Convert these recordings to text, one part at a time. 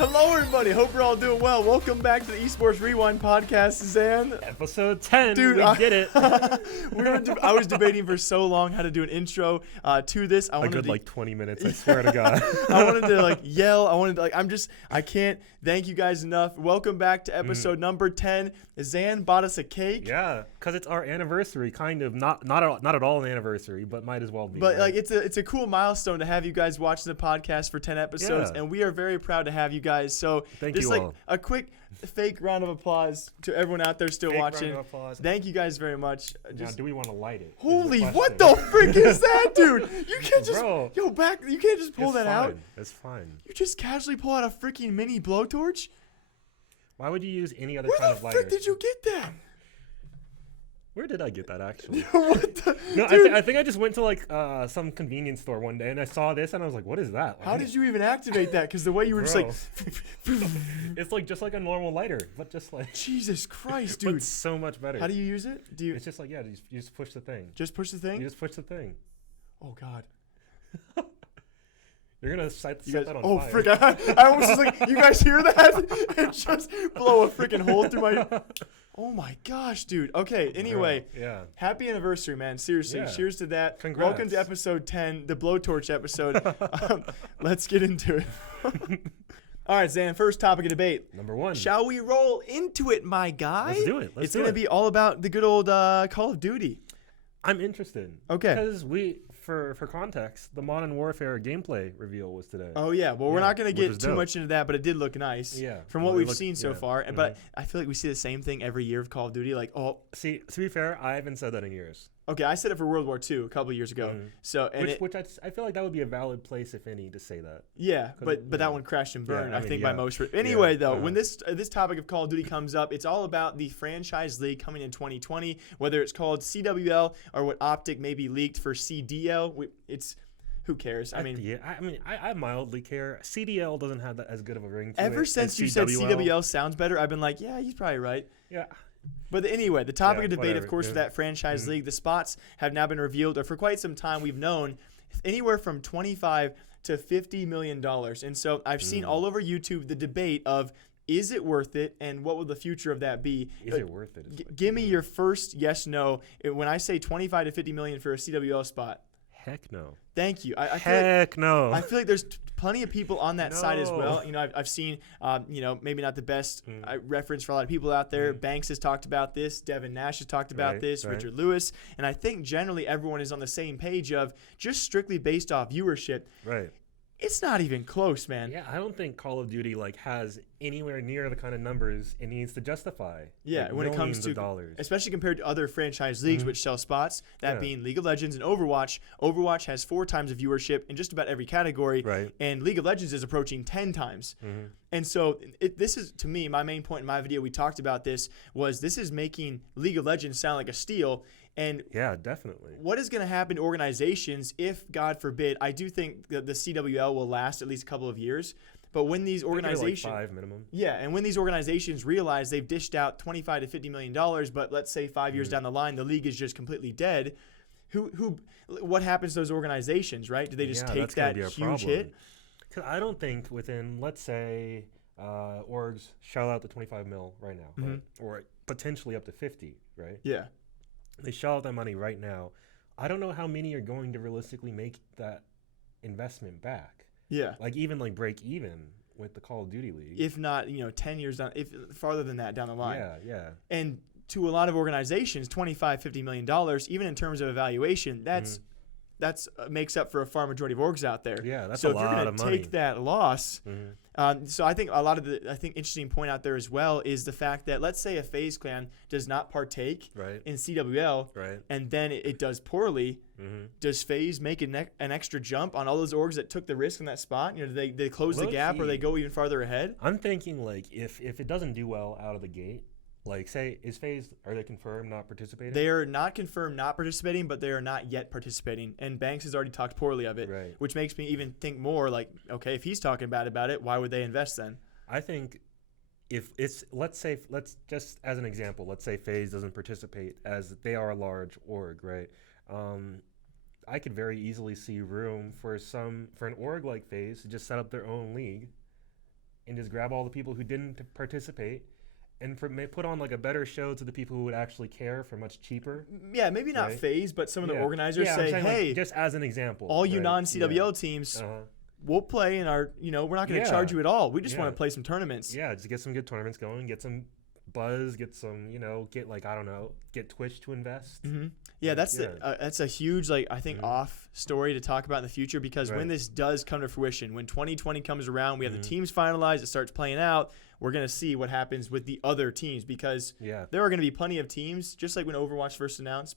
Hello, everybody. Hope you're all doing well. Welcome back to the Esports Rewind podcast, Xan. Episode 10. Dude, we did it. I was debating for so long how to do an intro to this. A good 20 minutes, I swear to God. I wanted to yell. I can't thank you guys enough. Welcome back to episode number 10. Xan bought us a cake. Yeah, because it's our anniversary, kind of. Not at all an anniversary, but might as well be. But it's a cool milestone to have you guys watching the podcast for 10 episodes, and we are very proud to have you guys. So thank just you all. A quick fake round of applause to everyone out there still watching. Round of applause. Thank you guys very much. Now, do we want to light it? Holy, what the frick is that, dude? You can't just Bro, you can't just pull that out. It's fine. You just casually pull out a freaking mini blowtorch? Why would you use any other Where kind of lighter? Where the frick did you get that? Where did I get that, actually? What the? No, I think I just went to some convenience store one day and I saw this and I was like, what is that? How did you even activate that? Because the way you were just like... It's just like a normal lighter, but just like... Jesus Christ, dude. But so much better. How do you use it? It's just like, you just push the thing. Just push the thing? You just push the thing. Oh, God. You're going to set that on fire. Oh, frick. I almost was like, you guys hear that? And just blow a freaking hole through my... Oh, my gosh, dude. Okay, anyway. Yeah. Happy anniversary, man. Seriously. Yeah. Cheers to that. Congrats. Welcome to episode 10, the blowtorch episode. Let's get into it. All right, Xan, first topic of debate. Number one. Shall we roll into it, my guy? Let's do it. It's going to be all about the good old Call of Duty. I'm interested. Okay. Because for context, the Modern Warfare gameplay reveal was today. Oh, yeah. Well, we're not going to get too dope. much into that, but it did look nice. Yeah. From what we've seen so far. Mm-hmm. But I feel like we see the same thing every year of Call of Duty. See, to be fair, I haven't said that in years. Okay, I said it for World War II a couple of years ago. Mm-hmm. So which I feel like that would be a valid place, if any, to say that. Yeah, but that one crashed and burned, I think, by most. Anyway, when this topic of Call of Duty comes up, it's all about the franchise league coming in 2020, whether it's called CWL or what Optic may be leaked for CDL. Who cares? I mildly care. CDL doesn't have that as good of a ring to it. Ever since you said CWL sounds better, I've been like, yeah, he's probably right. Yeah. But anyway, the topic of debate, of course, for that franchise league, the spots have now been revealed. Or for quite some time, we've known anywhere from $25 to $50 million. And so I've seen all over YouTube the debate of, is it worth it, and what will the future of that be? Is it worth it? Give me your first yes, no. When I say 25 to 50 million for a CWL spot. Heck no. Thank you. Heck no. I feel like there's plenty of people on that side as well. You know, I've seen, maybe not the best reference for a lot of people out there. Banks has talked about this. Devin Nash has talked about this. Richard Lewis. And I think generally everyone is on the same page of just strictly based off viewership. Right. It's not even close, man. Yeah, I don't think Call of Duty has anywhere near the kind of numbers it needs to justify. Yeah, when it comes to dollars, especially compared to other franchise leagues which sell spots, that being League of Legends and Overwatch. Overwatch has 4 times the viewership in just about every category, and League of Legends is approaching 10 times. And so this is, to me, my main point in my video. We talked about this is making League of Legends sound like a steal. And yeah, definitely. What is going to happen to organizations if, God forbid, I do think that the CWL will last at least a couple of years. But when these organizations, like 5 minimum. Yeah, and when these organizations realize they've dished out $25 to $50 million, but let's say 5 years down the line, the league is just completely dead. What happens to those organizations, right? Do they just take that huge hit? Because I don't think within, let's say, orgs shell out the 25 mil right now, right? Or potentially up to 50, right? Yeah. They shell out that money right now. I don't know how many are going to realistically make that investment back. Yeah. Even break even with the Call of Duty League. If not, 10 years down, if farther than that down the line. Yeah. And to a lot of organizations, $25, $50 million, even in terms of evaluation, that's makes up for a far majority of orgs out there. Yeah, that's a lot of money. So if you're going to take that loss, so I think a lot of interesting point out there as well is the fact that let's say a FaZe clan does not partake in CWL, and then it does poorly. Does FaZe make an extra jump on all those orgs that took the risk in that spot? Do they close the gap or they go even farther ahead? I'm thinking if it doesn't do well out of the gate, say, is FaZe, are they confirmed not participating? They are not confirmed not participating, but they are not yet participating. And Banks has already talked poorly of it, which makes me even think more okay, if he's talking bad about it, why would they invest then? I think if it's, let's just as an example, let's say FaZe doesn't participate as they are a large org, right? I could very easily see room for an org like FaZe to just set up their own league and just grab all the people who didn't participate and put on like a better show to the people who would actually care for much cheaper. Yeah, maybe not FaZe, but some of the organizers say, hey, like, just as an example, all you non-CWL teams, we'll play in our, we're not going to charge you at all. We just want to play some tournaments. Yeah, just get some good tournaments going, get some buzz, get some, get like, I don't know, get Twitch to invest. Mm-hmm. Yeah, that's a huge, I think, off story to talk about in the future, because when this does come to fruition, when 2020 comes around, we have the teams finalized, it starts playing out, we're going to see what happens with the other teams, because there are going to be plenty of teams, just like when Overwatch first announced,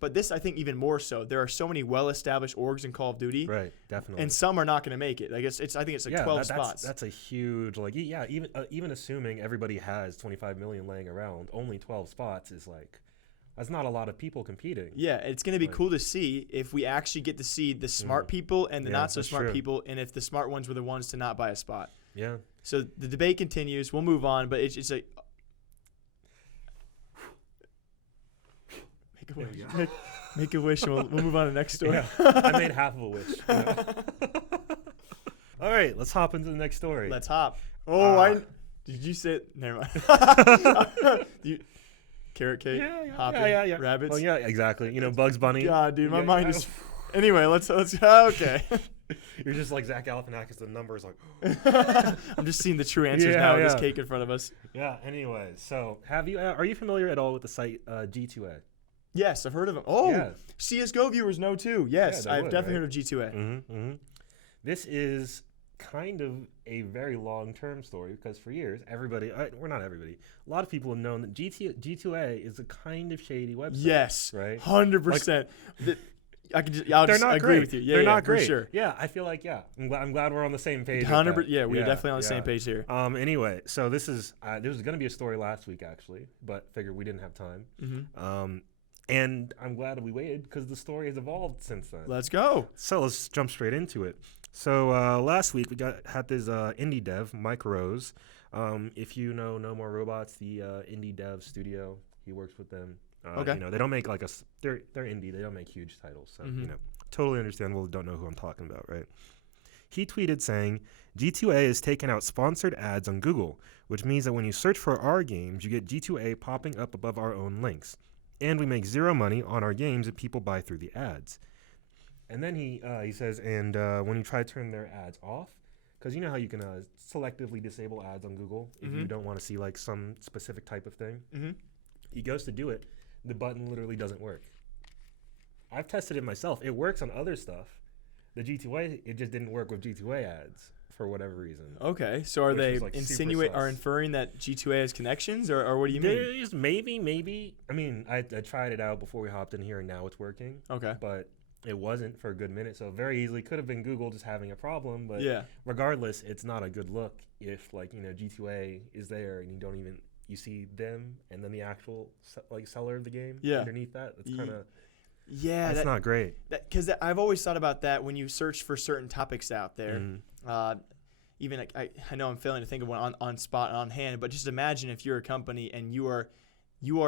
but this, I think, even more so. There are so many well-established orgs in Call of Duty. Right, definitely. And some are not going to make it. I think it's 12 spots. That's a huge, even assuming everybody has 25 million laying around, only 12 spots is that's not a lot of people competing. Yeah, it's going to be cool to see if we actually get to see the smart people and the not so smart people, and if the smart ones were the ones to not buy a spot. Yeah. So the debate continues. We'll move on, but it's a make a wish. Make a wish. And we'll move on to the next story. Yeah, I made half of a wish. All right, let's hop into the next story. Let's hop. Did you say? Never mind. Carrot cake, hopping, rabbits. Well, yeah, exactly. Bugs Bunny. God, dude, my mind is. Anyway, let's. Okay. You're just like Zach Galifianakis. The numbers I'm just seeing the true answers now with this cake in front of us. Yeah. Anyway, so are you familiar at all with the site G2A? Yes, I've heard of them. Oh, yeah. CS:GO viewers know too. Yes, I've definitely heard of G2A. Mm-hmm, mm-hmm. This is kind of a very long-term story, because for years, a lot of people have known that G2A is a kind of shady website. Yes, right? 100%. I'll just agree with you. Yeah, they're not great. For sure. Yeah, I feel like I'm glad we're on the same page. 100%. Yeah, we're definitely on the same page here. Anyway, so this was going to be a story last week actually, but figured we didn't have time. Mm-hmm. And I'm glad that we waited, because the story has evolved since then. Let's go. So let's jump straight into it. So last week we had this indie dev, Mike Rose. If you know No More Robots, the indie dev studio, he works with them. Okay. They don't make they're indie. They don't make huge titles. So totally understandable. Don't know who I'm talking about, right? He tweeted saying, G2A is taking out sponsored ads on Google, which means that when you search for our games, you get G2A popping up above our own links. And we make zero money on our games that people buy through the ads. And then he says, and when you try to turn their ads off, because you know how you can selectively disable ads on Google if you don't want to see some specific type of thing. Mm-hmm. He goes to do it. The button literally doesn't work. I've tested it myself. It works on other stuff. The G2A, it just didn't work with G2A ads for whatever reason. Okay, so are they inferring that G2A has connections, or what do you mean? Maybe. I mean, I tried it out before we hopped in here, and now it's working. Okay. But it wasn't for a good minute, so very easily could have been Google just having a problem. But regardless, it's not a good look if G2A is there and you see them and then the actual seller of the game underneath that. That's kind of that's not great. Because I've always thought about that when you search for certain topics out there. Even I know I'm failing to think of one on spot and on hand, but just imagine if you're a company and you are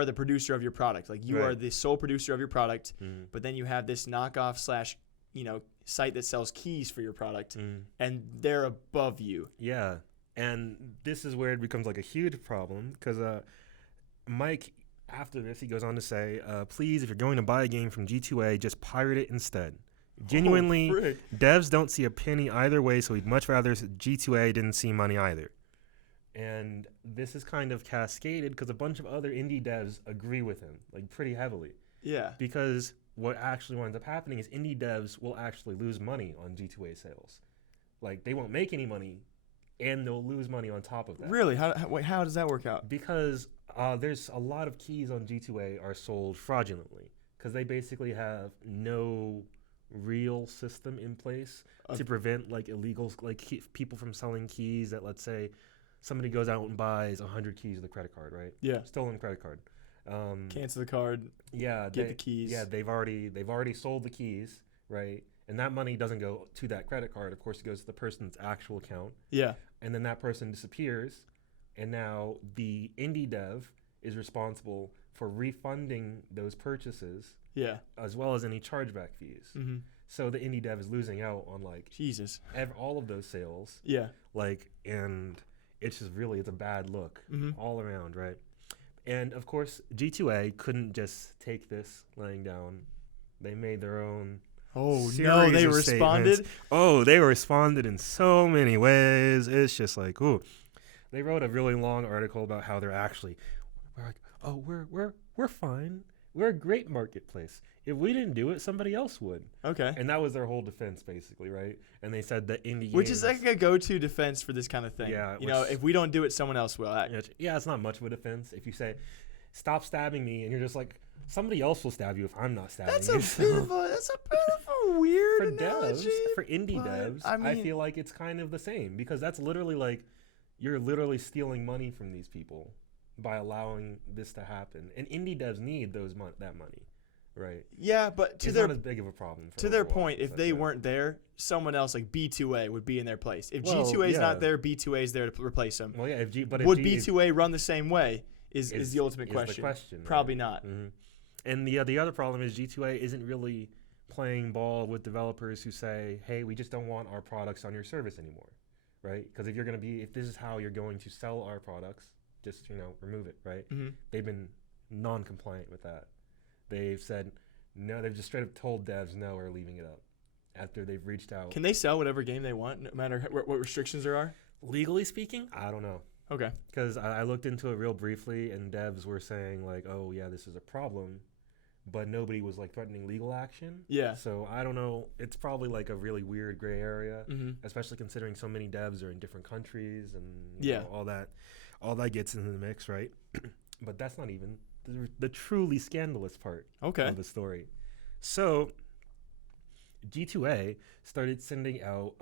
the producer of your product, you are the sole producer of your product, but then you have this knockoff / site that sells keys for your product, and they're above you. Yeah. And this is where it becomes a huge problem, because Mike, after this, he goes on to say, please, if you're going to buy a game from G2A, just pirate it instead. Genuinely, devs don't see a penny either way, so we'd much rather G2A didn't see money either. And this is kind of cascaded because a bunch of other indie devs agree with him, pretty heavily. Yeah. Because what actually winds up happening is indie devs will actually lose money on G2A sales. They won't make any money, and they'll lose money on top of that. Really? How does that work out? Because there's a lot of keys on G2A are sold fraudulently, because they basically have no real system in place to prevent illegals, people from selling keys that, let's say, somebody goes out and buys 100 keys with a credit card, right? Yeah. Stolen credit card. Cancel the card. Yeah. Get the keys. Yeah, they've already sold the keys, right? And that money doesn't go to that credit card. Of course, it goes to the person's actual account. Yeah. And then that person disappears, and now the indie dev is responsible for refunding those purchases. Yeah. As well as any chargeback fees. Mm-hmm. So the indie dev is losing out on Jesus, all of those sales. Yeah. And it's just really, it's a bad look all around, right? And of course, G2A couldn't just take this laying down. They made their own. Oh no, they responded. Statements. Oh, they responded in so many ways. It's just like, ooh. They wrote a really long article about how they're actually, we're like, oh, we're fine. We're a great marketplace. If we didn't do it, somebody else would. Okay. And that was their whole defense, basically, right? And they said that indie games, which is like a go-to defense for this kind of thing. Yeah. You know, if we don't do it, someone else will. Yeah, it's not much of a defense. If you say, stop stabbing me, and you're just like, somebody else will stab you if I'm not stabbing you. That's a bit of a weird analogy. For indie devs, I feel like it's kind of the same, because that's literally like, you're literally stealing money from these people by allowing this to happen. And indie devs need that money, right? Yeah, but it's not as big of a problem. To their point, if they weren't there, someone else like B2A would be in their place. If G2A is not there, B2A is there to replace them. Well, yeah. Would B2A run the same way? Is the ultimate question. Probably not. Mm-hmm. And the other problem is G2A isn't really playing ball with developers who say, hey, we just don't want our products on your service anymore. Right? Because if this is how you're going to sell our products, just, remove it, right? Mm-hmm. They've been non-compliant with that. They've said, no, they've just straight up told devs, no, we're leaving it up after they've reached out. Can they sell whatever game they want, no matter what restrictions there are? Legally speaking, I don't know. Okay. Because I looked into it real briefly, and devs were saying, like, oh, yeah, this is a problem. But nobody was like threatening legal action. Yeah. So I don't know. It's probably like a really weird gray area, especially considering so many devs are in different countries and you know, all that gets into the mix, right? But that's not even the truly scandalous part of the story. So G2A started sending out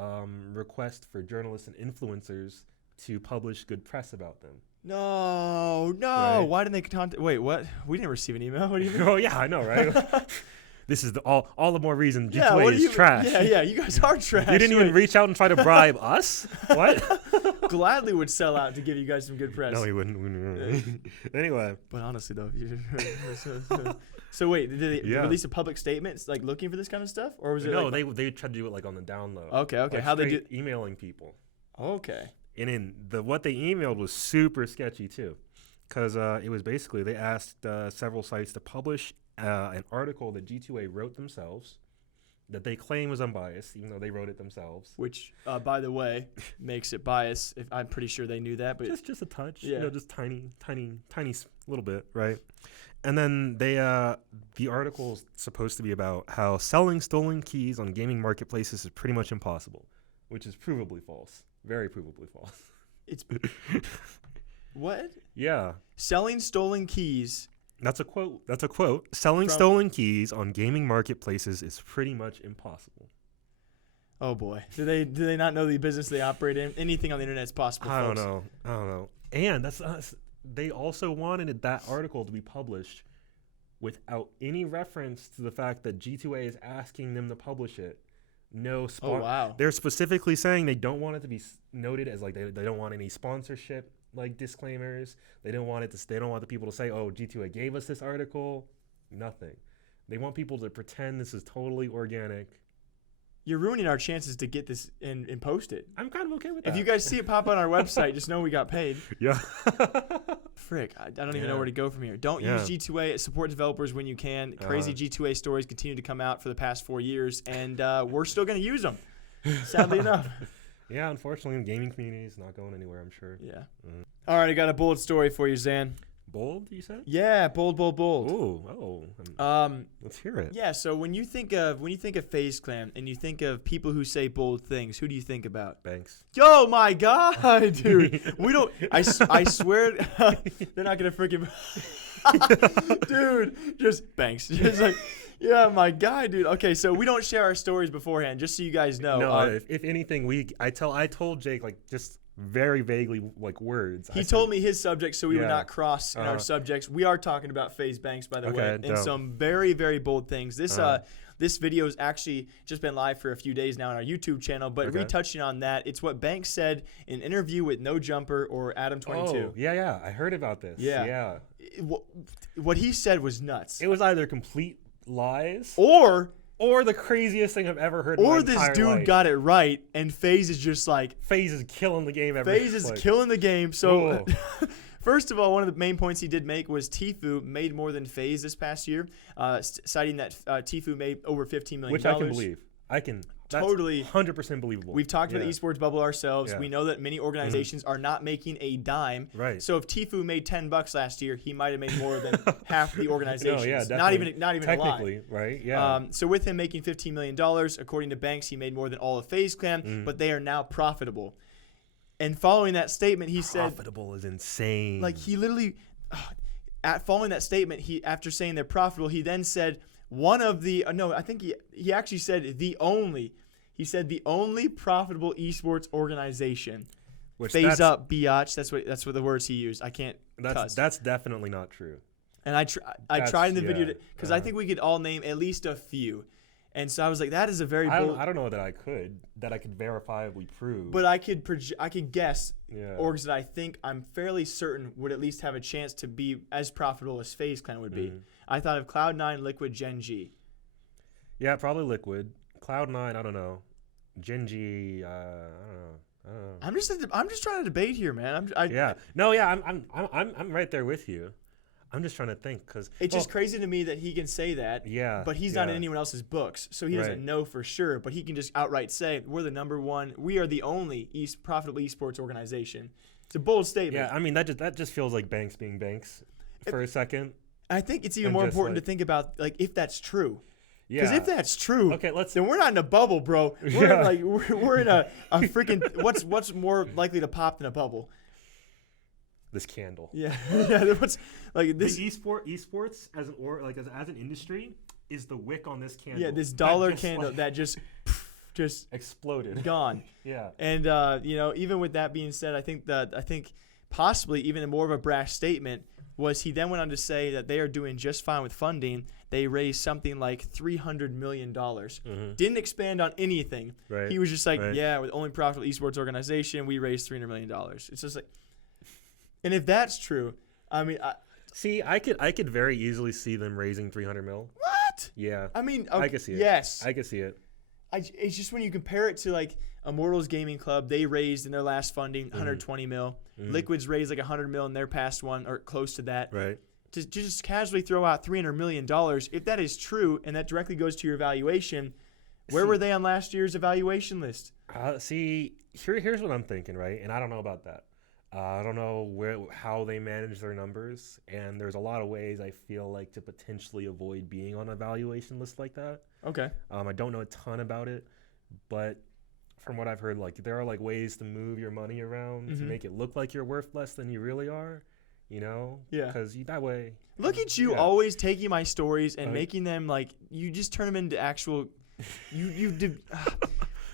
requests for journalists and influencers to publish good press about them. No. Right? Why didn't they contact? Wait, what? We didn't receive an email. What do you mean? Oh yeah, I know, right? This is all the more reason G2A is trash. Yeah, you guys are trash. You didn't even reach out and try to bribe us? What? Gladly would sell out to give you guys some good press. No, he wouldn't. Anyway. But honestly, though. So wait, did they release a public statement like looking for this kind of stuff? Or was it No, they tried to do it like on the down low. Okay. Like how they do emailing people. Okay. And what they emailed was super sketchy too, because it was basically they asked several sites to publish an article that G2A wrote themselves that they claim was unbiased, even though they wrote it themselves. Which, by the way, makes it biased. I'm pretty sure they knew that, but just a touch, just tiny little bit, right? And then the article's supposed to be about how selling stolen keys on gaming marketplaces is pretty much impossible, which is provably false. Very provably false. It's what? Yeah. Selling stolen keys. That's a quote. Selling stolen keys on gaming marketplaces is pretty much impossible. Oh boy. Do they not know the business they operate in? Anything on the internet is possible. I don't know. And they also wanted that article to be published without any reference to the fact that G2A is asking them to publish it. No. Oh wow. They're specifically saying they don't want it to be noted as like they don't want any sponsorship like disclaimers. They don't want the people to say, "Oh, G2A gave us this article." Nothing. They want people to pretend this is totally organic. You're ruining our chances to get this and post it. I'm kind of okay with that. If you guys see it pop on our website, just know we got paid. Yeah. Frick, I don't even know where to go from here. Don't use G2A. Support developers when you can. Crazy G2A stories continue to come out for the past 4 years, and we're still going to use them, sadly enough. Yeah, unfortunately, the gaming community is not going anywhere, I'm sure. Yeah. All right, I got a bold story for you, Xan. Bold, you said? Yeah, bold. Ooh, let's hear it. Yeah, so when you think of FaZe Clan and you think of people who say bold things, who do you think about? Banks. Yo, my God, dude. We don't. I swear, they're not gonna freaking. Dude, just Banks. Just like, yeah, my guy, dude. Okay, so we don't share our stories beforehand, just so you guys know. No, if anything, I told Jake like just very vaguely like words. He told me his subject so we would not cross in our subjects. We are talking about FaZe Banks, by the way, and some very, very bold things. This video has actually just been live for a few days now on our YouTube channel, but retouching on that, it's what Banks said in an interview with No Jumper or Adam22. Oh, yeah, I heard about this. What he said was nuts. It was either complete lies or or the craziest thing I've ever heard. Or in my this entire dude life. got it right, and FaZe is just like FaZe is killing the game. FaZe is killing the game. So, first of all, one of the main points he did make was Tfue made more than FaZe this past year, citing that Tfue made over $15 million. Which I can believe. That's totally 100% believable. We've talked about the esports bubble ourselves. Yeah. We know that many organizations are not making a dime. Right. So if Tfue made $10 last year, he might have made more than half the organizations. No, yeah, not even technically, a lie. Right? Yeah. So with him making $15 million, according to Banks, he made more than all of FaZe Clan, but they are now profitable. And following that statement, he said, "Profitable is insane." Like he literally, following that statement, after saying they're profitable, he then said one of the I think he actually said the only. He said the only profitable esports organization. Which FaZe up, biatch. That's what the words he used. I can't. That's definitely not true. And I tried in the video because I think we could all name at least a few. And so I was like, that is a very bold. I don't know that I could verifiably prove. But I could guess orgs that I'm fairly certain would at least have a chance to be as profitable as FaZe Clan would be. I thought of Cloud9, Liquid, Gen G. Yeah, probably Liquid. Cloud9, I don't know. Gen G, I don't know. I'm just trying to debate here, man. I'm right there with you. I'm just trying to think because it's just crazy to me that he can say that. Yeah. But he's not in anyone else's books, so he doesn't know for sure. But he can just outright say we're the number one. We are the only profitable esports organization. It's a bold statement. Yeah, I mean that just feels like Banks being Banks for a second. I think it's even more important to think about if that's true. Yeah. Because if that's true, then we're not in a bubble, bro. We're in a freaking what's more likely to pop than a bubble? This candle. Yeah. Yeah. What's like this? The esports as an industry is the wick on this candle. Yeah, this dollar candle that just exploded, gone. Yeah. And even with that being said, I think possibly even more of a brash statement was he then went on to say that they are doing just fine with funding. They raised something like $300 million. Didn't expand on anything. Right. He was just like, yeah, we're the only profitable esports organization. We raised $300 million. It's just like, and if that's true, I mean, I could very easily see them raising 300 mil. What? Yeah. I mean, I could see it. Yes. I could see it. It's just when you compare it to like Immortals Gaming Club, they raised in their last funding 120 mil. Liquid's raised like 100 mil in their past one or close to that. Right. To just casually throw out $300 million, if that is true and that directly goes to your evaluation, where were they on last year's evaluation list? Here's what I'm thinking, right? And I don't know about that. I don't know how they manage their numbers, and there's a lot of ways I feel like to potentially avoid being on an evaluation list like that. Okay. I don't know a ton about it, but from what I've heard, like there are like ways to move your money around to make it look like you're worth less than you really are. You know? Yeah. Because that way. Look at you always taking my stories and making them like you just turn them into actual.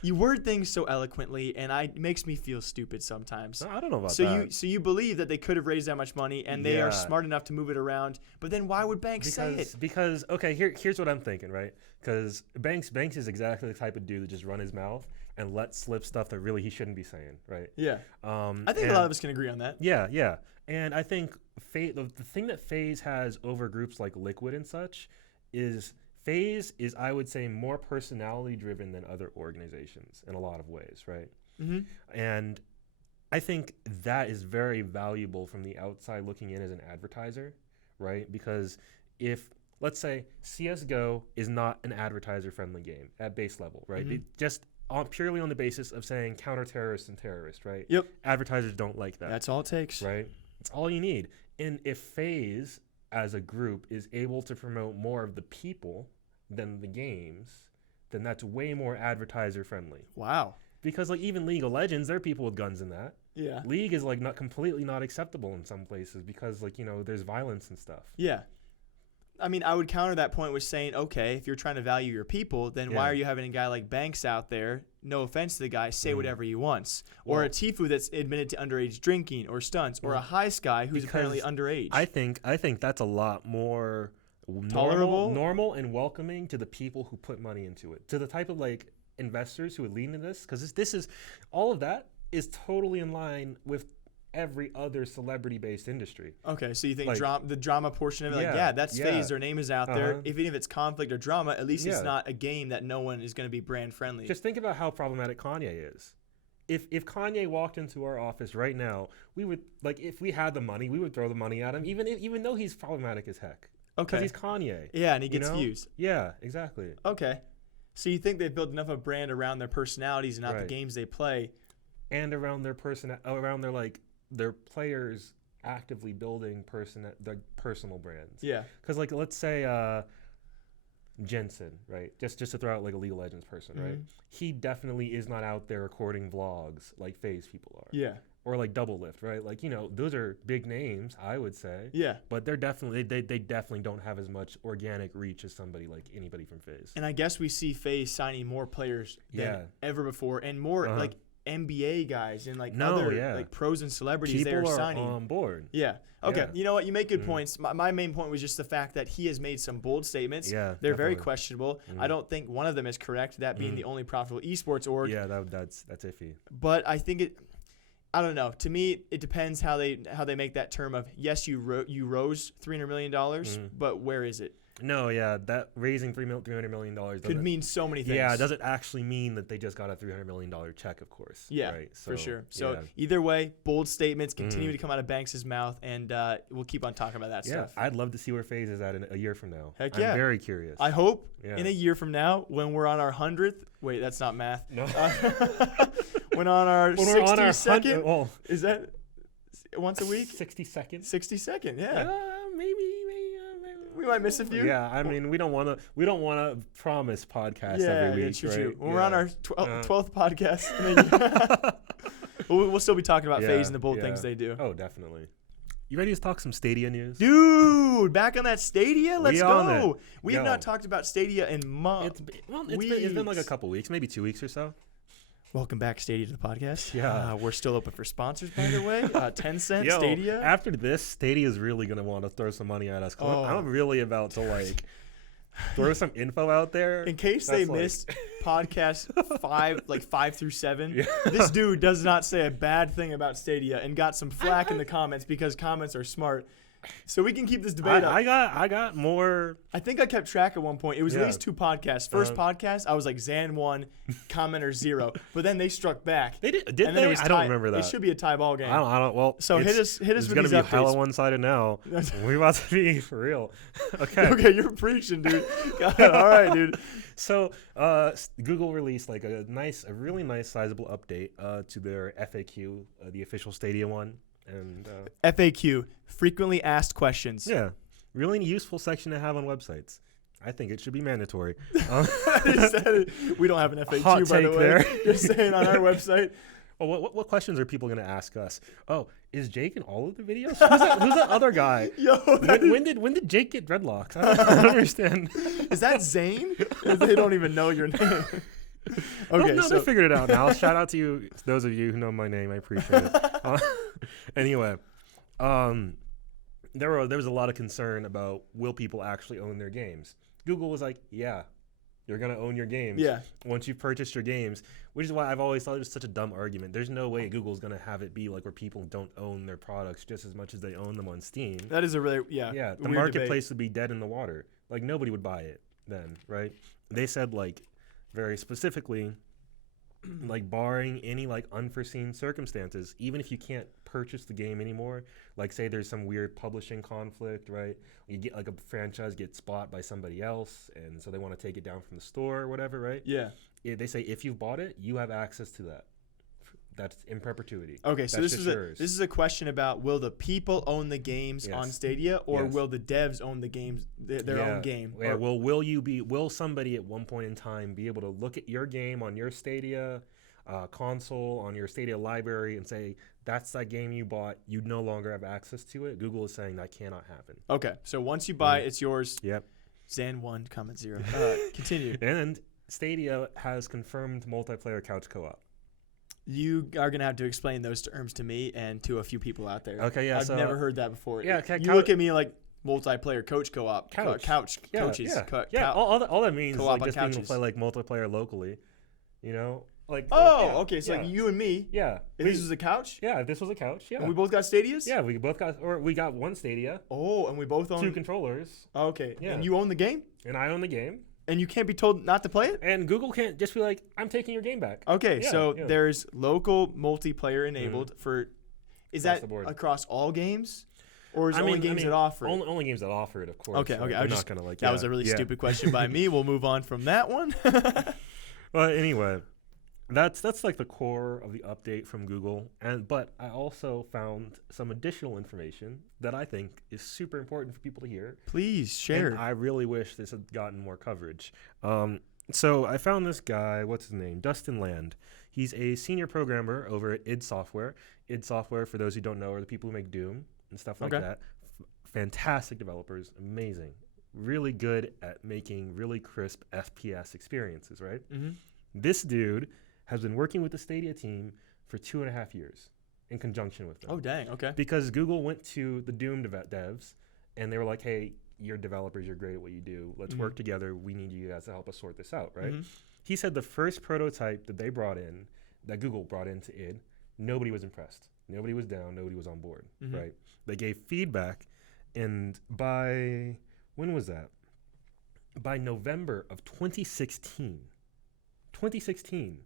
You word things so eloquently, and it makes me feel stupid sometimes. I don't know about that. So you believe that they could have raised that much money, and they are smart enough to move it around. But then why would Banks say it? Because here's what I'm thinking, right? Because Banks is exactly the type of dude that just run his mouth and let slip stuff that really he shouldn't be saying, right? Yeah. I think a lot of us can agree on that. Yeah, yeah. And I think the thing that FaZe has over groups like Liquid and such is FaZe is, I would say, more personality driven than other organizations in a lot of ways, right? Mm-hmm. And I think that is very valuable from the outside looking in as an advertiser, right? Because if, let's say, CSGO is not an advertiser-friendly game at base level, right? Mm-hmm. Just purely on the basis of saying counter-terrorist and terrorist, right? Yep. Advertisers don't like that. That's all it takes. Right? It's all you need. And if FaZe, as a group, is able to promote more of the people than the games, then that's way more advertiser-friendly. Wow. Because like even League of Legends, there are people with guns in that. Yeah. League is like not completely not acceptable in some places because like, you know, there's violence and stuff. Yeah. I mean, I would counter that point with saying, okay, if you're trying to value your people, then why are you having a guy like Banks out there, no offense to the guy, say whatever he wants? Or a Tfue that's admitted to underage drinking or stunts, or a High Sky who's apparently underage. I think that's a lot more tolerable, normal and welcoming to the people who put money into it, to the type of like investors who would lean into this, because this is all of that is totally in line with every other celebrity-based industry. Okay, so you think the drama portion of it, that's FaZe, their name is out there. Even if it's conflict or drama, at least it's not a game that no one is going to be brand friendly. Just think about how problematic Kanye is. If Kanye walked into our office right now, we would, like, if we had the money, we would throw the money at him, even though he's problematic as heck. Okay. Because he's Kanye. Yeah, and he gets views. Yeah, exactly. Okay. So you think they've built enough of a brand around their personalities and not the games they play, and around their their players actively building their personal brands. Yeah. Because like let's say Jensen, right? Just to throw out like a League of Legends person, right? He definitely is not out there recording vlogs like FaZe people are. Yeah. Or like Double Lift, right? Like, those are big names, I would say. Yeah. But they're definitely they definitely don't have as much organic reach as anybody from FaZe. And I guess we see FaZe signing more players than ever before, and more like NBA guys and like like pros and celebrities people they're are signing on board. Yeah. Okay. Yeah. You know what? You make good points. My main point was just the fact that he has made some bold statements. Yeah. They're definitely very questionable. I don't think one of them is correct. That being the only profitable esports org. Yeah, that's iffy. But I think I don't know. To me, it depends how they make that term of yes, you rose $300 million, but where is it? No, yeah, that raising $300 million could mean so many things. Yeah, it doesn't actually mean that they just got a $300 million check, of course. Yeah, right? For sure. So either way, bold statements continue to come out of Banks' mouth, and we'll keep on talking about that stuff. I'd love to see where FaZe is at in a year from now. Heck yeah. I'm very curious. I hope in a year from now, when we're on our 100th, wait, that's not math. No. When on our 62nd, is that once a week? 62nd. 62nd, yeah. Maybe. We might miss a few. Yeah, I mean, we don't want to promise podcasts every week. Right? When we're on our 12th podcast, we'll still be talking about FaZe and the bold things they do. Oh, definitely. You ready to talk some Stadia news? Dude, back on that Stadia? Let's go. We have not talked about Stadia in months. It's been like a couple weeks, maybe 2 weeks or so. Welcome back, Stadia, to the podcast. Yeah. We're still open for sponsors, by the way. 10 cents, Stadia. After this, Stadia is really going to want to throw some money at us. I'm really about to, throw some info out there. In case they missed podcast 5 through 7, this dude does not say a bad thing about Stadia and got some flack in the comments because comments are smart. So we can keep this debate up. I got more. I think I kept track at one point. It was at least 2 podcasts. First podcast, I was like Xan 1, commenter 0. But then they struck back. They did they? I don't remember that. It should be a tie ball game. I don't. Well, so hit us with these updates. It's gonna be hella one-sided now. We're about to be for real. Okay. Okay, you're preaching, dude. God, all right, dude. So Google released a really nice sizable update to their FAQ, the official Stadia one. And FAQ, frequently asked questions. Yeah, really useful section to have on websites. I think it should be mandatory. We don't have an FAQ, by the way. There. Just saying on our website. Oh, what questions are people going to ask us? Oh, is Jake in all of the videos? Who's that other guy? Yo, when did Jake get dreadlocks? I don't understand. Is that Zane? They don't even know your name. Okay, no, they figured it out now. Shout out to you, those of you who know my name. I appreciate it. Anyway, there was a lot of concern about will people actually own their games. Google was like, yeah, you're going to own your games once you've purchased your games, which is why I've always thought it was such a dumb argument. There's no way Google's going to have it be like where people don't own their products just as much as they own them on Steam. That is a really, the marketplace would be dead in the water. Like, nobody would buy it then, right? They said, very specifically, barring any unforeseen circumstances, even if you can't purchase the game anymore, say there's some weird publishing conflict, right? You get a franchise gets bought by somebody else, and so they want to take it down from the store or whatever, right? Yeah. They say if you've bought it, you have access to that. That's in perpetuity. Okay, so this is a question about will the people own the games on Stadia, or will the devs own the games their own game? Yeah. Will somebody at one point in time be able to look at your game on your Stadia console, on your Stadia library, and say that's that game you bought? You no longer have access to it. Google is saying that cannot happen. Okay, so once you buy, it's yours. Yep. Xan 1, comment 0. Continue. And Stadia has confirmed multiplayer couch co-op. You are going to have to explain those terms to me and to a few people out there. Okay, yeah. I've never heard that before. Yeah, you look at me like multiplayer coach co-op. Couches. Yeah. All that means is just being able to couches. play multiplayer locally, Like, okay, so like you and me. Yeah. If this was a couch? Yeah, if this was a couch, yeah. And we both got Stadias? Yeah, we got one Stadia. Oh, and we both own 2 controllers. Okay. Yeah. And you own the game? And I own the game. And you can't be told not to play it? And Google can't just be like, I'm taking your game back. Okay, there's local multiplayer enabled for, is that across all games? Or is it only games that offer it? Only games that offer it, of course. Okay, okay. I'm not going to like that was a really stupid question by me. We'll move on from that one. Well, anyway, that's like the core of the update from Google. But I also found some additional information that I think is super important for people to hear. Please share. And I really wish this had gotten more coverage. So I found this guy, what's his name? Dustin Land. He's a senior programmer over at id Software. id Software, for those who don't know, are the people who make Doom and stuff like that. Fantastic developers, amazing. Really good at making really crisp FPS experiences, right? Mm-hmm. This dude has been working with the Stadia team for 2.5 years in conjunction with them. Oh, dang, okay. Because Google went to the Doom devs, and they were like, hey, you're developers, you're great at what you do. Let's work together. We need you guys to help us sort this out, right? Mm-hmm. He said the first prototype that they brought in, that Google brought into id, nobody was impressed. Nobody was down. Nobody was on board, right? They gave feedback, and by, when was that? By November of 2016. 2016.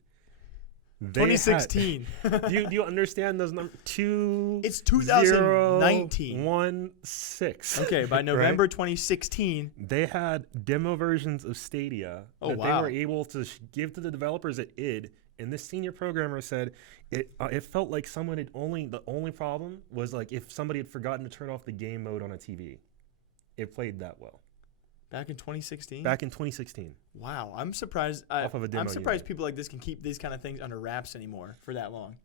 2016. Do you understand those numbers? It's 2019. 1.6. Okay, by November 2016, they had demo versions of Stadia that they were able to give to the developers at id. And this senior programmer said it felt like someone had the only problem was like if somebody had forgotten to turn off the game mode on a TV. It played that well. Back in 2016? Back in 2016. Wow, I'm surprised. I'm surprised people like this can keep these kind of things under wraps anymore for that long.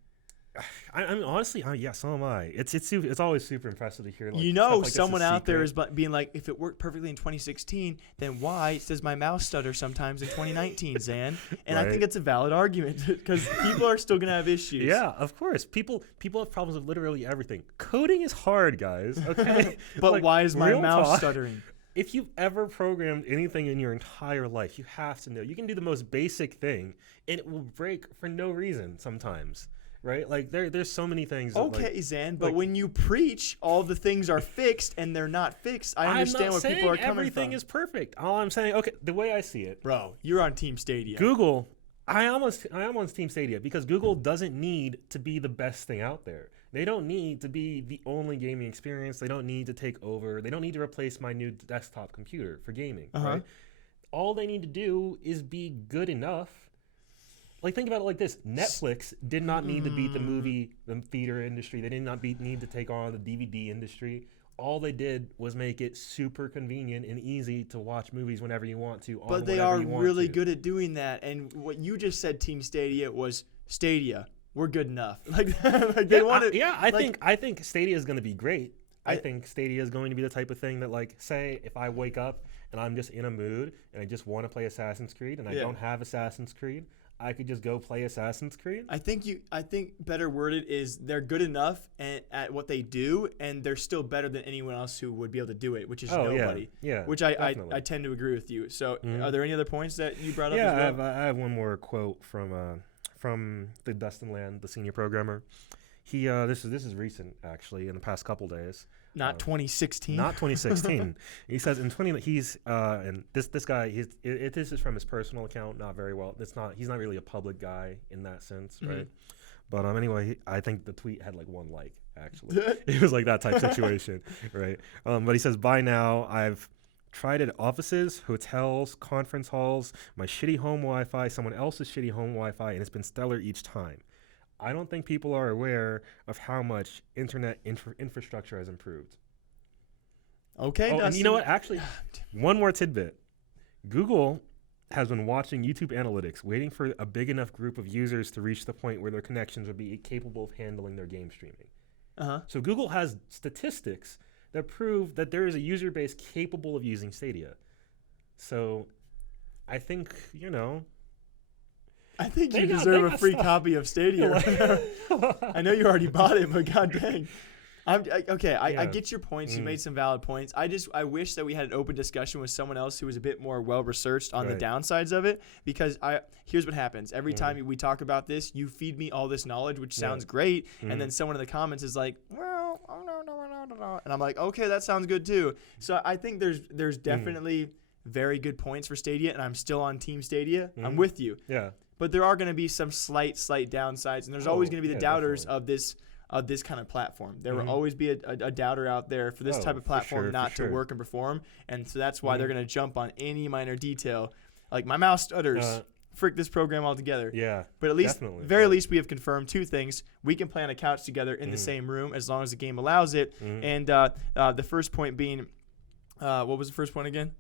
I mean, honestly, yeah, so am I. It's always super impressive to hear. Like, like someone out there is being like, if it worked perfectly in 2016, then why does my mouse stutter sometimes in 2019, Xan? And I think it's a valid argument because people are still gonna have issues. Yeah, of course. People have problems with literally everything. Coding is hard, guys. Okay, but like, why is my mouse stuttering? If you've ever programmed anything in your entire life, you have to know. You can do the most basic thing, and it will break for no reason sometimes. Right? Like, there's so many things. Okay, Xan, but when you preach all the things are fixed and they're not fixed, I understand where people are coming from. Everything is perfect. All I'm saying, okay, the way I see it. Bro, you're on Team Stadia. Google, I am on Team Stadia because Google doesn't need to be the best thing out there. They don't need to be the only gaming experience. They don't need to take over. They don't need to replace my new desktop computer for gaming, right? All they need to do is be good enough. Like, think about it like this. Netflix did not need to beat the theater industry. They did not need to take on the DVD industry. All they did was make it super convenient and easy to watch movies whenever you want to. But they are really good at doing that. And what you just said, Team Stadia, was Stadia. We're good enough. Like they want to. Yeah, I think Stadia is going to be great. I think Stadia is going to be the type of thing that, like, say, if I wake up and I'm just in a mood and I just want to play Assassin's Creed and I don't have Assassin's Creed, I could just go play Assassin's Creed. I think better worded is they're good enough at what they do, and they're still better than anyone else who would be able to do it, which is nobody. Yeah. Which I tend to agree with you. So, are there any other points that you brought up? Yeah, as well? I have one more quote from the Dustin Land, the senior programmer. He this is recent, actually, in the past couple days. Not 2016. Not 2016. He says in 20 he's and this guy this is from his personal account, not very well. He's not really a public guy in that sense, right? But anyway, I think the tweet had like 1 like, actually. It was like that type situation, right? But he says, by now I've tried it at offices, hotels, conference halls, my shitty home Wi-Fi, someone else's shitty home Wi-Fi, and it's been stellar each time. I don't think people are aware of how much internet infrastructure has improved. Okay. And you know what? Actually, one more tidbit. Google has been watching YouTube analytics, waiting for a big enough group of users to reach the point where their connections would be capable of handling their game streaming. So Google has statistics that prove that there is a user base capable of using Stadia. So I think, I think you deserve a free copy of Stadia. I know you already bought it, but god dang. I get your points. You made some valid points. I wish that we had an open discussion with someone else who was a bit more well researched on the downsides of it, because here's what happens every time we talk about this. You feed me all this knowledge, which sounds great, and then someone in the comments is like, well, no, and I'm like, okay, that sounds good too. So I think there's definitely very good points for Stadia, and I'm still on Team Stadia. I'm with you. Yeah. But there are going to be some slight downsides, and there's always going to be the doubters definitely. of this kind of platform. There will always be a doubter out there for this type of platform not to work and perform, and so that's why they're going to jump on any minor detail. Like, my mouse stutters. Frick this program altogether. Yeah. But at least, very least, we have confirmed two things. We can play on a couch together in the same room as long as the game allows it. And the first point being, what was the first point again?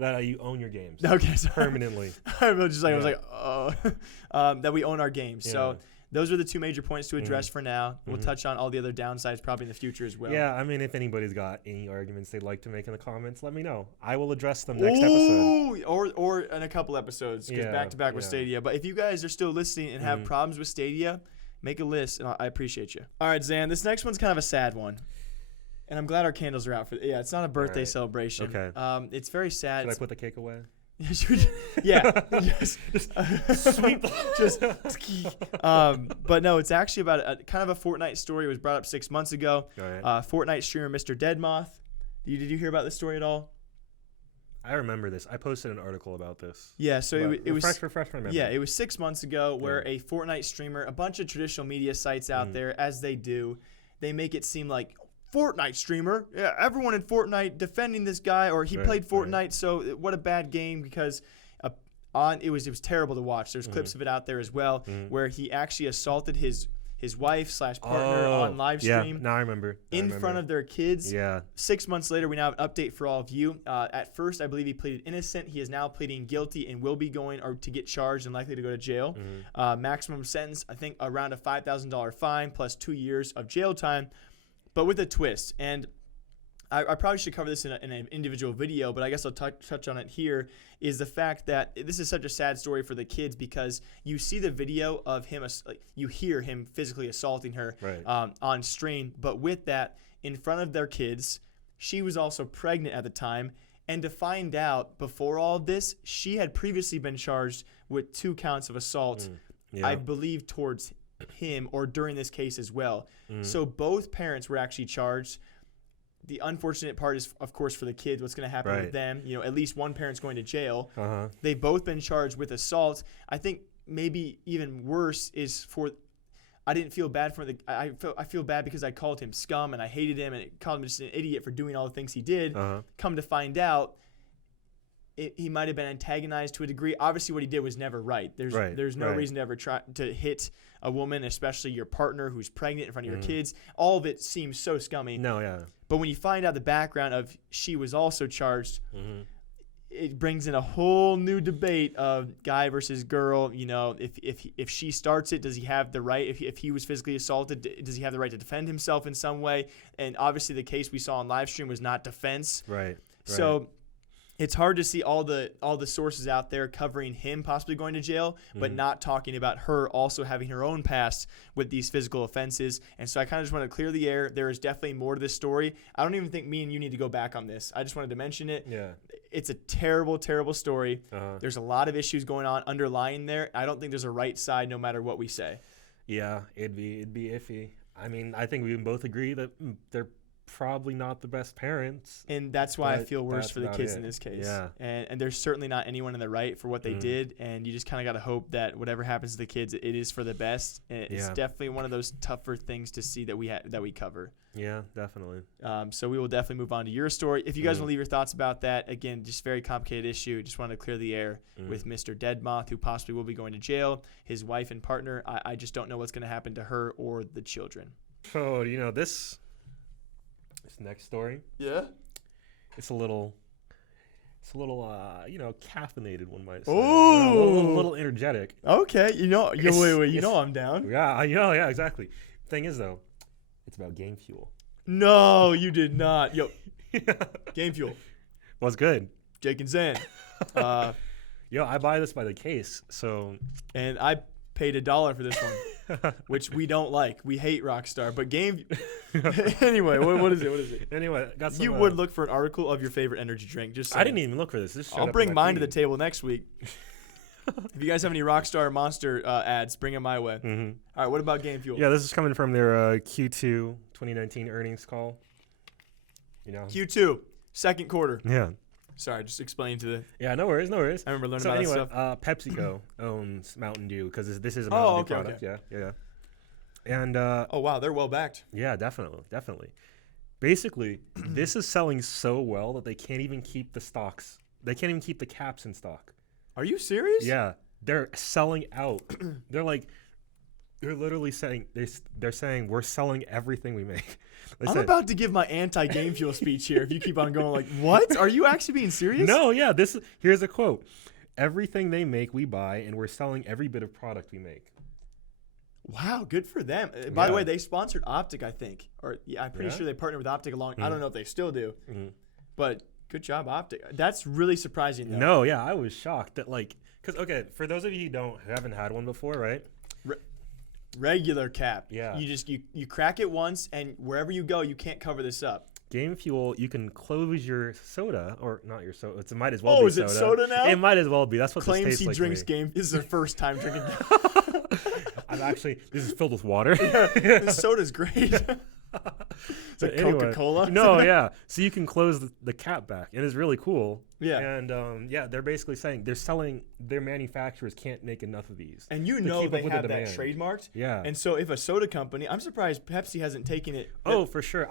That you own your games. Okay, sorry. Permanently. I was like, oh. That we own our games. Yeah. So those are the two major points to address for now. We'll touch on all the other downsides probably in the future as well. Yeah, I mean, if anybody's got any arguments they'd like to make in the comments, let me know. I will address them next episode. Or in a couple episodes, because back-to-back with Stadia. But if you guys are still listening and have problems with Stadia, make a list, and I appreciate you. All right, Xan, this next one's kind of a sad one. And I'm glad our candles are out for it's not a birthday celebration. Okay. It's very sad. Should I put the cake away? Yeah. Just sweep. But no, it's actually about a kind of a Fortnite story. It was brought up 6 months ago. Fortnite streamer MrDeadMoth. Did you hear about this story at all? I remember this. I posted an article about this. Yeah, so it was refresh my memory. Yeah, it was 6 months ago where a Fortnite streamer, a bunch of traditional media sites out there, as they do, they make it seem like Fortnite streamer, everyone in Fortnite defending this guy, or he played Fortnite, so what a bad game, because it was terrible to watch. There's clips of it out there as well, where he actually assaulted his wife/partner on live stream. Yeah, now I remember. In front of their kids. Yeah. 6 months later, we now have an update for all of you. At first, I believe he pleaded innocent. He is now pleading guilty and will be going to get charged and likely to go to jail. Maximum sentence, I think, around a $5,000 fine plus 2 years of jail time. But with a twist, and I probably should cover this in an individual video, but I guess I'll touch on it here, is the fact that this is such a sad story for the kids, because you see the video of him, you hear him physically assaulting her on stream, but with that, in front of their kids, she was also pregnant at the time, and to find out before all of this, she had previously been charged with 2 counts of assault, I believe, towards him or during this case as well. So both parents were actually charged. The unfortunate part is, of course, for the kids, what's going to happen with them. At least one parent's going to jail. They've both been charged with assault. I think maybe even worse is I didn't feel bad for I feel bad because I called him scum and I hated him and called him just an idiot for doing all the things he did. Come to find out, he might have been antagonized to a degree. Obviously, what he did was never right. There's no reason to ever try to hit a woman, especially your partner who's pregnant in front of your kids. All of it seems so scummy. But when you find out the background of she was also charged, it brings in a whole new debate of guy versus girl. If she starts it, does he have the right? If he was physically assaulted, does he have the right to defend himself in some way? And obviously, the case we saw on live stream was not defense. So it's hard to see all the sources out there covering him possibly going to jail, but not talking about her also having her own past with these physical offenses. And so I kind of just want to clear the air. There is definitely more to this story. I don't even think me and you need to go back on this. I just wanted to mention it. It's a terrible, terrible story. There's a lot of issues going on underlying there. I don't think there's a right side no matter what we say. Yeah, it'd be iffy. I mean, I think we can both agree that they're probably not the best parents, and that's why I feel worse for the kids in this case. And there's certainly not anyone in the right for what they did, and you just kind of got to hope that whatever happens to the kids, it is for the best. And it's definitely one of those tougher things to see that we cover. Yeah, definitely. So we will definitely move on to your story. If you guys want to leave your thoughts about that, again, just very complicated issue. Just wanted to clear the air with MrDeadMoth, who possibly will be going to jail. His wife and partner, I just don't know what's going to happen to her or the children. So, this next story. Yeah. It's a little caffeinated, one might say. Oh, a little energetic. Okay. Wait, I'm down. Yeah, exactly. Thing is, though, it's about game fuel. No, you did not. Game fuel. What's good? Jake and Xan. I buy this by the case, so. And I paid $1 for this one. which we don't like. We hate Rockstar. But game. Anyway, what is it? Anyway, got some. You would look for an article of your favorite energy drink. Just saying. I didn't even look for this. I'll bring mine to the table next week. If you guys have any Rockstar Monster ads, bring them my way. Mm-hmm. All right, what about Game Fuel? Yeah, this is coming from their Q2 2019 earnings call. You know, Q2, second quarter. Yeah. Sorry, just explain to the. Yeah, no worries. I remember learning about that stuff. PepsiCo owns Mountain Dew because this is a Mountain Dew product. Okay. Yeah. And oh wow, they're well backed. Yeah, definitely. Basically, this is selling so well that they can't even keep the stocks. They can't even keep the caps in stock. Are you serious? Yeah, they're selling out. They're literally saying they're saying we're selling everything we make. I'm about to give my anti-Game Fuel speech here. If you keep on going, like, what? Are you actually being serious? No, yeah. Here's a quote: "Everything they make, we buy, and we're selling every bit of product we make." Wow, good for them. By the way, they sponsored Optic, I think, or I'm pretty sure they partnered with Optic along. I don't know if they still do, but good job, Optic. That's really surprising, though. No, yeah, I was shocked that because for those of you who haven't had one before, right? Regular cap. Yeah. You crack it once, and wherever you go, you can't cover this up. Game Fuel, you can close your soda, or not your soda. It might as well be soda. Oh, is it soda now? It might as well be. That's what Claims this tastes he like drinks to me. Game. This is their first time drinking. This is filled with water. This soda's great. It's like Coca-Cola. No, yeah. So you can close the cap back. It is really cool. Yeah. And they're basically saying their manufacturers can't make enough of these. And they have that trademarked. Yeah. And so if a soda company, I'm surprised Pepsi hasn't taken it. Oh, for sure.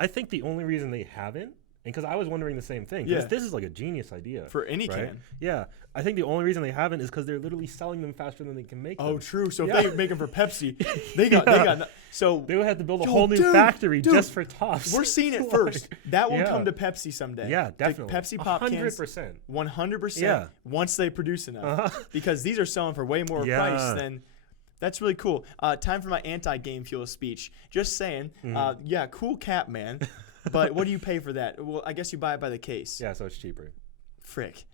I think the only reason they haven't, and because I was wondering the same thing, because this is like a genius idea. For any can. Yeah. I think the only reason they haven't is because they're literally selling them faster than they can make them. Oh, true. So if they make them for Pepsi, they got so they would have to build a whole new factory just for tops. We're seeing it first. That will come to Pepsi someday. Yeah, definitely. Pepsi pop 100%. 100%. Yeah. Once they produce enough, because these are selling for way more price than. That's really cool. Time for my anti-Game Fuel speech. Just saying. Cool cap, man. But what do you pay for that? Well, I guess you buy it by the case. Yeah, so it's cheaper. Frick.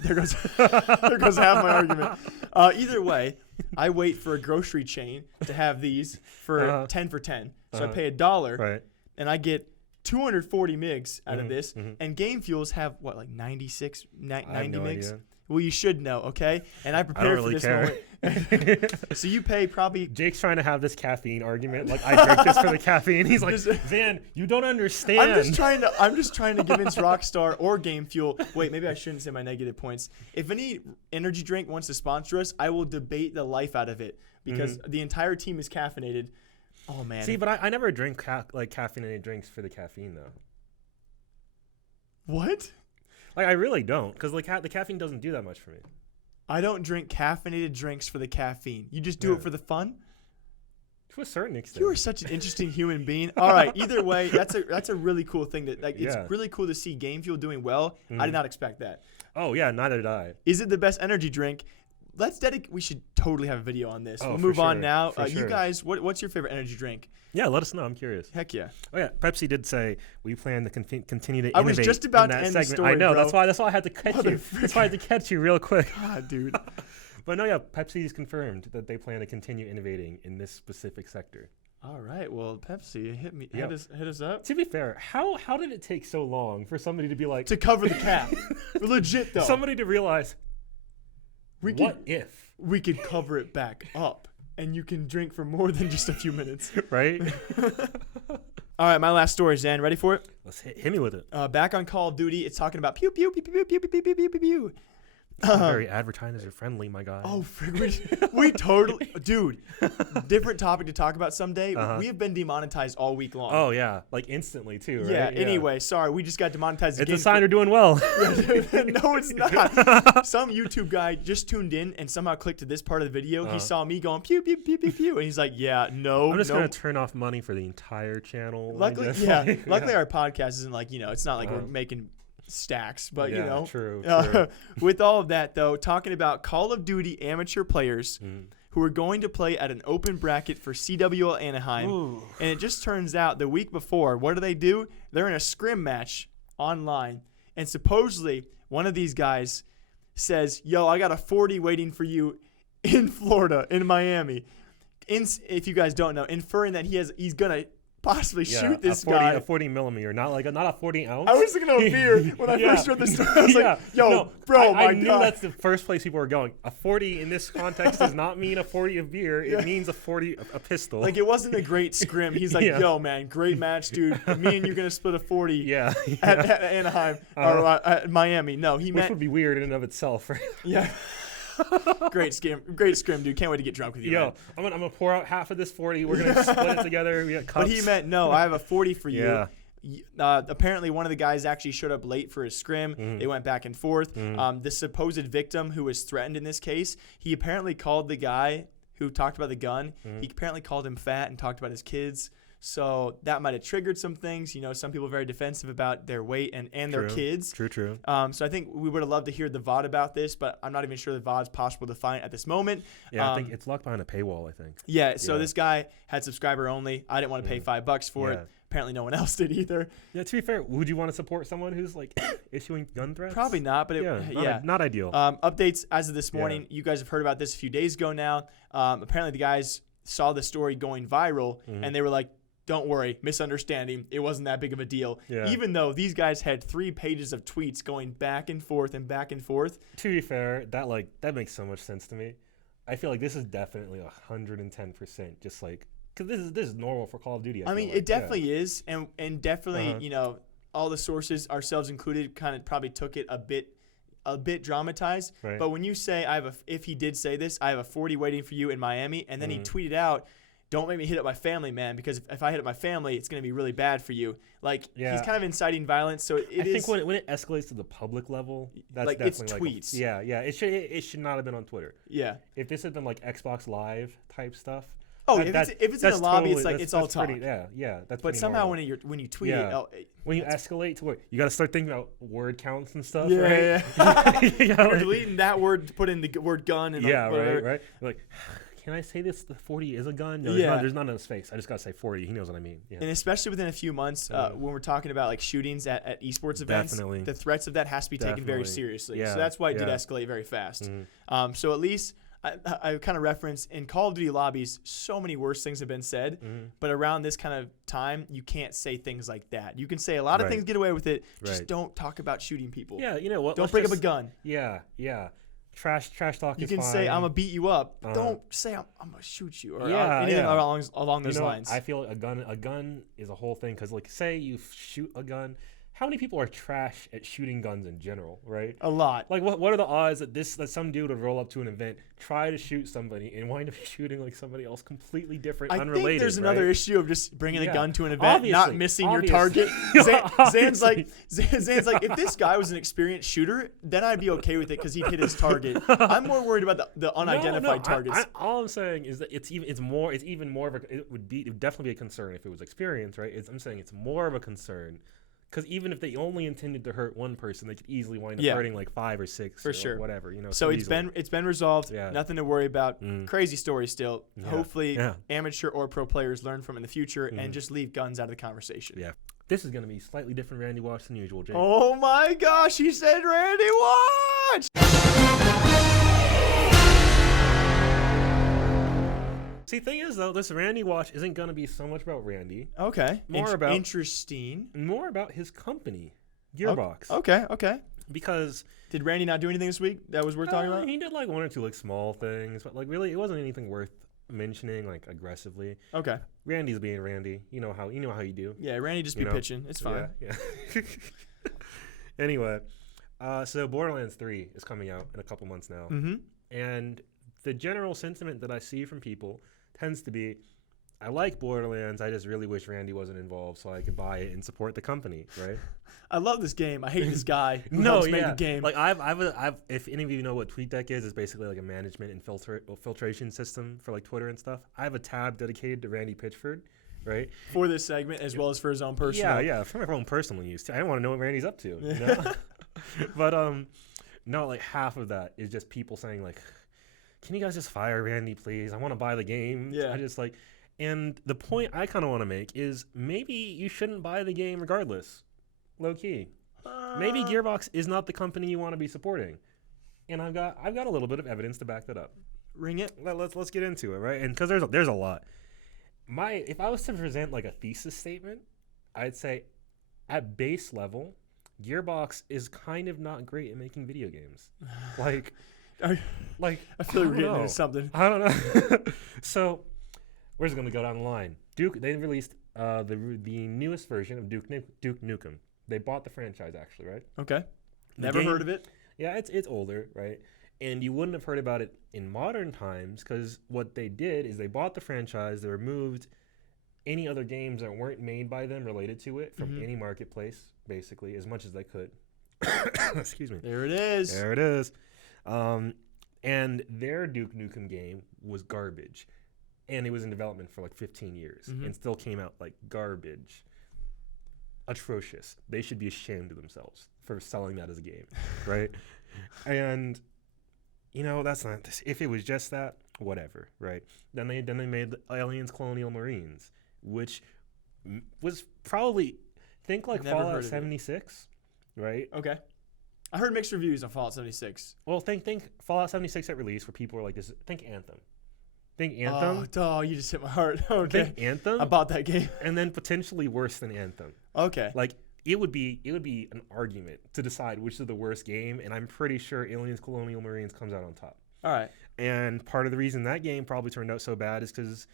There goes half my argument. Either way, I wait for a grocery chain to have these for 10 for 10. So I pay $1, and I get 240 MIGs out of this. And Game Fuels have, 90 MIGs? Idea. Well, you should know, okay? And I prepared for this moment. So you pay probably. Jake's trying to have this caffeine argument. Like, I drink this for the caffeine. He's like, Xan, you don't understand. I'm just trying to convince Rockstar or Game Fuel. Wait, maybe I shouldn't say my negative points. If any energy drink wants to sponsor us, I will debate the life out of it because the entire team is caffeinated. Oh man. See, but I never drink caffeinated drinks for the caffeine though. What? Like, I really don't, because the caffeine doesn't do that much for me. I don't drink caffeinated drinks for the caffeine. You just do it for the fun? To a certain extent. You are such an interesting human being. All right, either way, that's a really cool thing. It's really cool to see Game Fuel doing well. I did not expect that. Oh, yeah, neither did I. Is it the best energy drink? We should totally have a video on this. We'll move on now. You guys, what's your favorite energy drink? Yeah, let us know. I'm curious. Heck yeah. Oh yeah, Pepsi did say we plan to continue to innovate. I was just about to end segment. the story, I know. bro. That's why I had to catch you. That's why I had to catch you real quick. God, dude. But no, yeah, Pepsi's confirmed that they plan to continue innovating in this specific sector. All right. Well, Pepsi, hit us up. To be fair, how did it take so long for somebody to be like to cover the cap? Legit though. Somebody to realize. What if we could cover it back up? And you can drink for more than just a few minutes. Right? All right, my last story, Xan. Ready for it? Let's hit me with it. Back on Call of Duty, it's talking about pew, pew, pew, pew, pew, pew, pew, pew, pew, pew. Very advertiser friendly, my guy. Oh, we totally, dude. Different topic to talk about someday. We have been demonetized all week long. Oh yeah, like instantly too. Right? Yeah. Anyway, sorry, we just got demonetized. It's a sign we're doing well. No, it's not. Some YouTube guy just tuned in and somehow clicked to this part of the video. He saw me going pew pew pew pew pew, and he's like, "Yeah, no." I'm just gonna turn off money for the entire channel. Luckily, luckily our podcast isn't like it's not like we're making stacks, but true. With all of that though, talking about Call of Duty amateur players who are going to play at an open bracket for CWL Anaheim. Ooh. And it just turns out the week before, what do? They're in a scrim match online, and supposedly one of these guys says, "Yo, I got a 40 waiting for you in Florida, in Miami. if you guys don't know, inferring that he's gonna possibly shoot this guy. A 40 millimeter, not a 40 ounce. I was thinking of a beer when I first read the story. I was like, yo, bro, I knew that's the first place people were going. A 40 in this context does not mean a 40 of beer. It means a 40, a pistol. Like, it wasn't a great scrim. He's like, yo, man, great match, dude. Me and you're going to split a 40 at Anaheim or at Miami. No, Which would be weird in and of itself, right? Yeah. Great scrim, dude. Can't wait to get drunk with you. Yo, I'm gonna pour out half of this 40. We're gonna split it together. We got cups. But he meant, no, I have a 40 for you. Apparently, one of the guys actually showed up late for his scrim. They went back and forth. The supposed victim who was threatened in this case, he apparently called the guy who talked about the gun. He apparently called him fat and talked about his kids. So that might have triggered some things. Some people are very defensive about their weight and their kids. True. So I think we would have loved to hear the VOD about this, but I'm not even sure the VOD's possible to find at this moment. Yeah, I think it's locked behind a paywall, I think. Yeah, so this guy had subscriber only. I didn't want to pay $5 for it. Apparently no one else did either. Yeah, to be fair, would you want to support someone who's like issuing gun threats? Probably not, but not ideal. Updates as of this morning. You guys have heard about this a few days ago now. Apparently the guys saw the story going viral, and they were like, don't worry, misunderstanding. It wasn't that big of a deal. Yeah. Even though these guys had 3 pages of tweets going back and forth and back and forth. To be fair, that makes so much sense to me. I feel like this is definitely 110%. Just like, because this is normal for Call of Duty. I mean, it definitely is, and definitely all the sources, ourselves included, kind of probably took it a bit dramatized. Right. But when you say if he did say this, I have a 40 waiting for you in Miami, and then he tweeted out, don't make me hit up my family, man, because if I hit up my family, it's going to be really bad for you. Like, he's kind of inciting violence. So I think when it escalates to the public level, that's like, definitely it's tweets. It should not have been on Twitter. Yeah. If this had been like Xbox Live type stuff. Oh, if it's in a lobby, it's like it's all talk. But somehow when you tweet it, when you escalate to you got to start thinking about word counts and stuff. Yeah, right? You're deleting that word to put in the word gun and right. Like, can I say this? The 40 is a gun? No, there's none in his face. I just got to say 40. He knows what I mean. Yeah. And especially within a few months, when we're talking about like shootings at esports events, the threats of that has to be taken very seriously. Yeah. So that's why it did escalate very fast. So at least I kind of reference in Call of Duty lobbies, so many worse things have been said, but around this kind of time, you can't say things like that. You can say a lot of things, get away with it. Just don't talk about shooting people. Yeah, you know what? Don't bring up a gun. Yeah. Trash talk you is fine. You can say, I'm going to beat you up. Don't say, I'm going to shoot you. Or anything along those lines. I feel a gun is a whole thing. Because, like, say you shoot a gun. How many people are trash at shooting guns in general, right? A lot. Like, what are the odds that some dude would roll up to an event, try to shoot somebody, and wind up shooting like somebody else completely different, unrelated? I think there's another issue of just bringing a gun to an event, not missing your target. Zan's like, if this guy was an experienced shooter, then I'd be okay with it because he'd hit his target. I'm more worried about the unidentified targets. All I'm saying is that it would definitely be a concern if it was experience, right? I'm saying it's more of a concern. Because even if they only intended to hurt one person, they could easily wind up hurting like 5 or 6 or whatever. So it's been resolved. Yeah. Nothing to worry about. Crazy story still. Yeah. Hopefully amateur or pro players learn from it in the future and just leave guns out of the conversation. Yeah. This is going to be slightly different Randy Watch than usual, Jake. Oh my gosh, he said Randy Watch! See, the thing is, though, this Randy Watch isn't going to be so much about Randy. Okay. Interesting. More about his company, Gearbox. Okay. Because... Did Randy not do anything this week that was worth talking about? He did like 1 or 2 like small things, but like really it wasn't anything worth mentioning like aggressively. Okay. Randy's being Randy. You know how you do. Yeah, Randy just be pitching. It's fine. Yeah. Anyway, so Borderlands 3 is coming out in a couple months now. And the general sentiment that I see from people tends to be, I like Borderlands. I just really wish Randy wasn't involved so I could buy it and support the company, right? I love this game. I hate this guy who helps make the game. Like I've if any of you know what TweetDeck is, it's basically like a management and filtration system for like Twitter and stuff. I have a tab dedicated to Randy Pitchford, right? For this segment as well as for his own personal. Yeah, for my own personal use too. I don't want to know what Randy's up to, you know? But no, like half of that is just people saying like, can you guys just fire Randy, please? I want to buy the game. Yeah. I just like, and the point I kind of want to make is maybe you shouldn't buy the game regardless. Low key. Maybe Gearbox is not the company you want to be supporting. And I've got a little bit of evidence to back that up. ring it. Let's get into it, right? And because there's a lot. If I was to present like a thesis statement, I'd say at base level, Gearbox is kind of not great at making video games. Like, I feel like we're getting into something. I don't know. So, where's it going to go down the line? Duke, they released the newest version of Duke Nukem. They bought the franchise, actually, right? Okay. Never heard of it. Yeah, it's older, right? And you wouldn't have heard about it in modern times because what they did is they bought the franchise, they removed any other games that weren't made by them related to it from any marketplace, basically, as much as they could. Excuse me. There it is. There it is. And their Duke Nukem game was garbage. And it was in development for like 15 years and still came out like garbage. Atrocious. They should be ashamed of themselves for selling that as a game, right? And that's not this. If it was just that, whatever, right? Then they made the Aliens Colonial Marines, which was probably like Fallout 76, right? Okay. I heard mixed reviews on Fallout 76. Well, think Fallout 76 at release where people were like this. Think Anthem. Oh, you just hit my heart. Okay. Think Anthem about that game, and then potentially worse than Anthem. Okay. Like it would be an argument to decide which is the worst game, and I'm pretty sure Aliens Colonial Marines comes out on top. All right. And part of the reason that game probably turned out so bad is because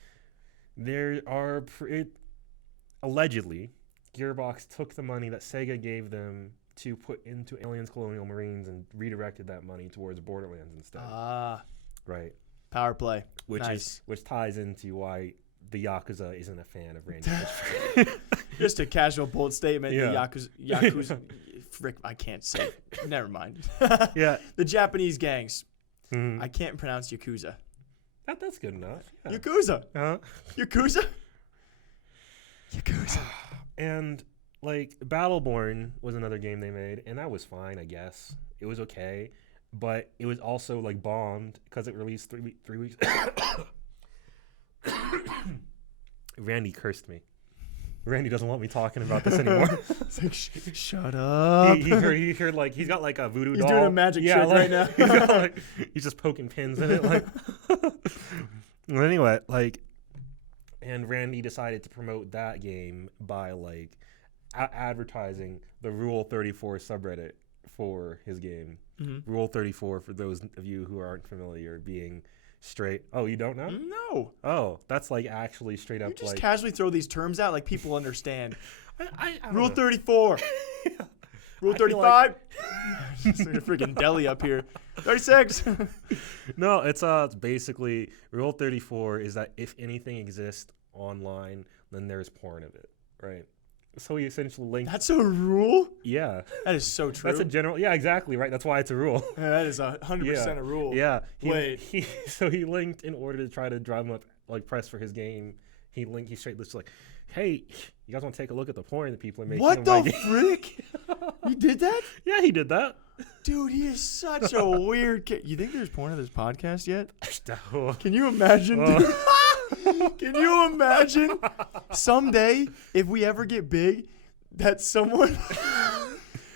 allegedly Gearbox took the money that Sega gave them to put into Aliens Colonial Marines and redirected that money towards Borderlands instead. Right. Power play. Which ties into why the Yakuza isn't a fan of Randy. Just a casual, bold statement. Yeah. The Yakuza frick, I can't say. Never mind. Yeah. The Japanese gangs. I can't pronounce Yakuza. That's good enough. Yeah. Yakuza. Uh-huh. Yakuza. And like Battleborn was another game they made, and that was fine, I guess. It was okay. But it was also like bombed because it released 3 weeks. Randy cursed me. Randy doesn't want me talking about this anymore. It's like, shut up. He heard like he's got like a voodoo doll. He's doing a magic trick right now. He's just poking pins in it. Like, well, anyway, like, and Randy decided to promote that game by like advertising the Rule 34 subreddit for his game. Rule 34, for those of you who aren't familiar, being straight. Oh, you don't know? No. Oh, that's like actually straight up. You just like casually throw these terms out like people understand. I Rule 34. Yeah. Rule 35. It's like a freaking deli up here. 36. No, it's basically Rule 34 is that if anything exists online, then there's porn of it, right? So he essentially linked. That's a rule? Yeah. That is so true. That's a general. Yeah, exactly. Right. That's why it's a rule. Yeah, that is 100% a rule. Yeah. Wait. He linked in order to try to drive him up, like press for his game. He straight listed like, hey, you guys want to take a look at the porn that people are making? What the frick? You did that? Yeah, he did that. Dude, he is such a weird kid. You think there's porn of this podcast yet? No. Can you imagine, dude? Can you imagine someday if we ever get big that someone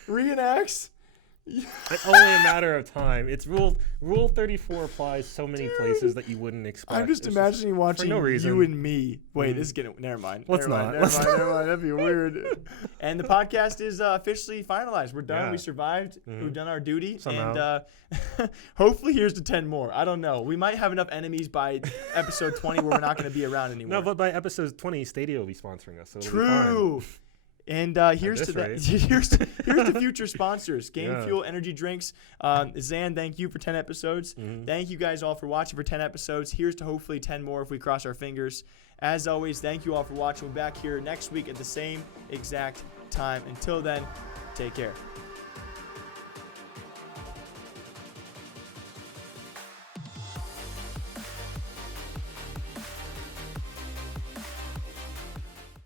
reenacts? It's only a matter of time. It's Rule 34 applies so many places that you wouldn't expect. I'm just imagining watching you and me. Wait, this is getting. Never mind. Let's not. Never mind. That'd be weird. And the podcast is officially finalized. We're done. Yeah. We survived. We've done our duty. Somehow. And hopefully here's to 10 more. I don't know. We might have enough enemies by episode 20 where we're not going to be around anymore. No, but by episode 20, Stadia will be sponsoring us. So True. Be fine. And here's the future sponsors: Game Fuel Energy Drinks. Xan, thank you for 10 episodes. Thank you guys all for watching for 10 episodes. Here's to hopefully 10 more if we cross our fingers. As always, thank you all for watching. We'll be back here next week at the same exact time. Until then, take care.